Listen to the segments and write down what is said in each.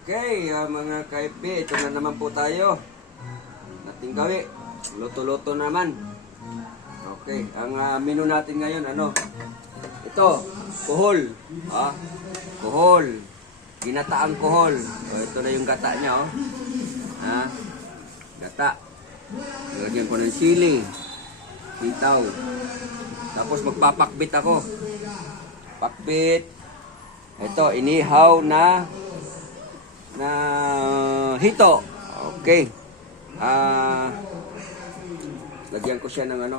Okay, mga kaibi, ito na naman po tayo. Nating gawi. Luto-luto naman. Okay, ang menu natin ngayon, ano? Ito, kuhol. Kuhol. Ginataang kuhol. So, ito na yung gata niya, oh. Gata. Lagyan ko ng sili. Sitaw. Tapos magpapakbit ako. Pakbit. Ito, inihaw na hito. Okay. Lagyan ko siya ng ano,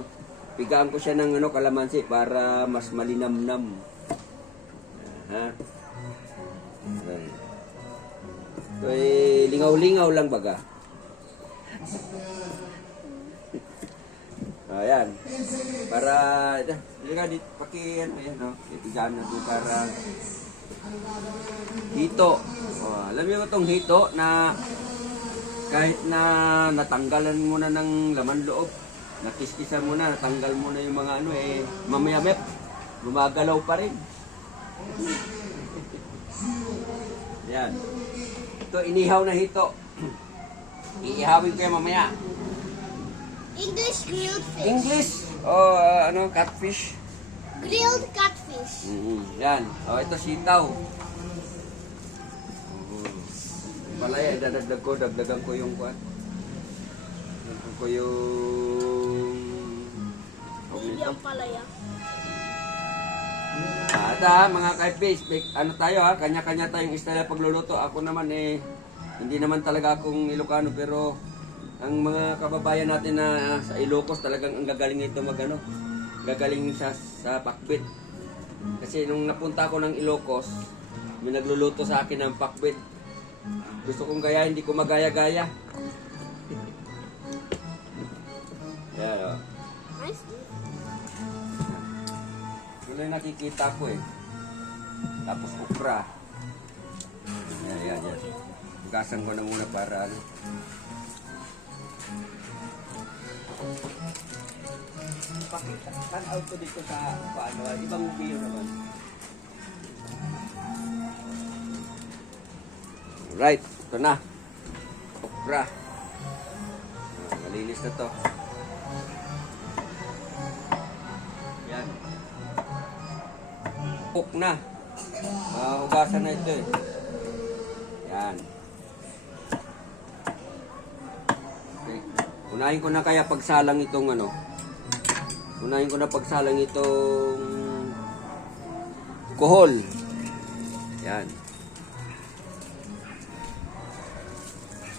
pigaan ko siya ng ano, kalamansi para mas malinamnam. So, lingaw-lingaw lang baga. Ayan. Para liga dit pakian ayan no. Pigaan na to para hito. Alam niyo itong hito na kahit na natanggalan mo na ng laman loob, nakiskisan mo na, natanggal mo na yung mga ano mamaya-mep, gumagalaw pa rin. Yan. Ito, inihaw na hito. Iihawin ko yan mamaya. English grilled fish. English? Catfish? Grilled catfish. Yan. Ito sitaw. Palaya, dagdagan ko yung kuan. Dagdagan ko yung Medium palaya. Mga kaibigs, ano tayo kanya-kanya tayong style pagluluto. Ako naman hindi naman talaga akong Ilocano, pero ang mga kababayan natin na sa Ilocos talagang ang gagaling nito gagaling siya sa pakbit. Kasi nung napunta ako ng Ilocos, may nagluluto sa akin ng pakbit. Gusto kong gaya, hindi ko magaya-gaya. Yan o. Nice. Yun yung nakikita ko Tapos okra. Yan. Gasan ko na muna para Pakita out ko dito sa ibang video naman. Right, ito na. Okra. Malinis na to. Yan. Cook na. Hugasan na ito Yan. Okay. Unahin ko na kaya pagsalang itong kuhol. Yan.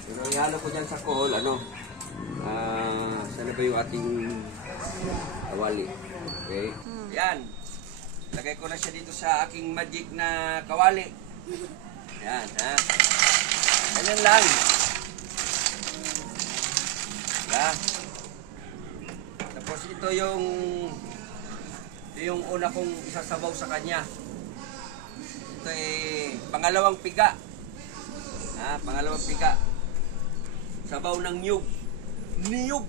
Pero ihalo ko dyan sa kuhol, sana ba yung ating kawali? Okay. Yan. Lagay ko na siya dito sa aking magic na kawali. Yan, ganyan lang. Yan. Tapos ito yung una kong isasabaw sa kanya. Ito pangalawang piga. Pangalawang piga. Sabaw ng niyog. Niyog.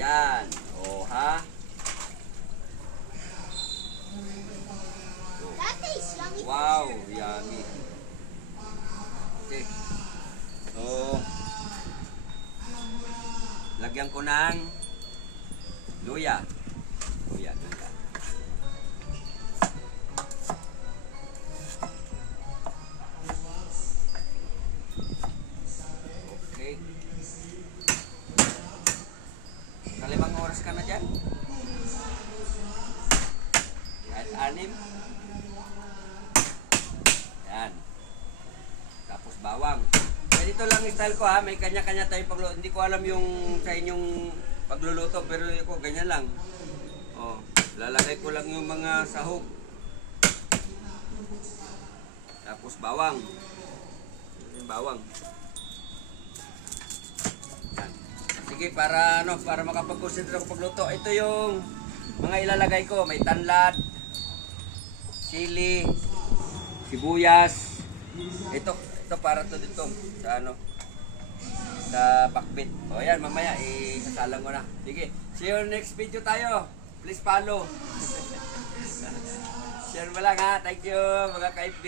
Yan. That tastes yummy. Wow, yummy. Okay. So, lagyan ko ng luya. Luya. Okay. Kalimang oras ka na dyan? Kahit 6. Yan. Tapos bawang. Ganito lang yung style ko may kanya-kanya tayong pagluluto. Hindi ko alam yung sa inyong pagluluto, pero ako ganyan lang. Lalagay ko lang yung mga sahog. Tapos bawang. Bawang. Yan. Sige, para makapag-consider ako pagluto. Ito yung mga ilalagay ko. May tanlad, sili, sibuyas, Ito para to dito sa ano, sa bakbit. O yan, mamaya isasalang ko na. Sige, see you next video tayo. Please follow. Share mo lang ha. Thank you mga ka-FB.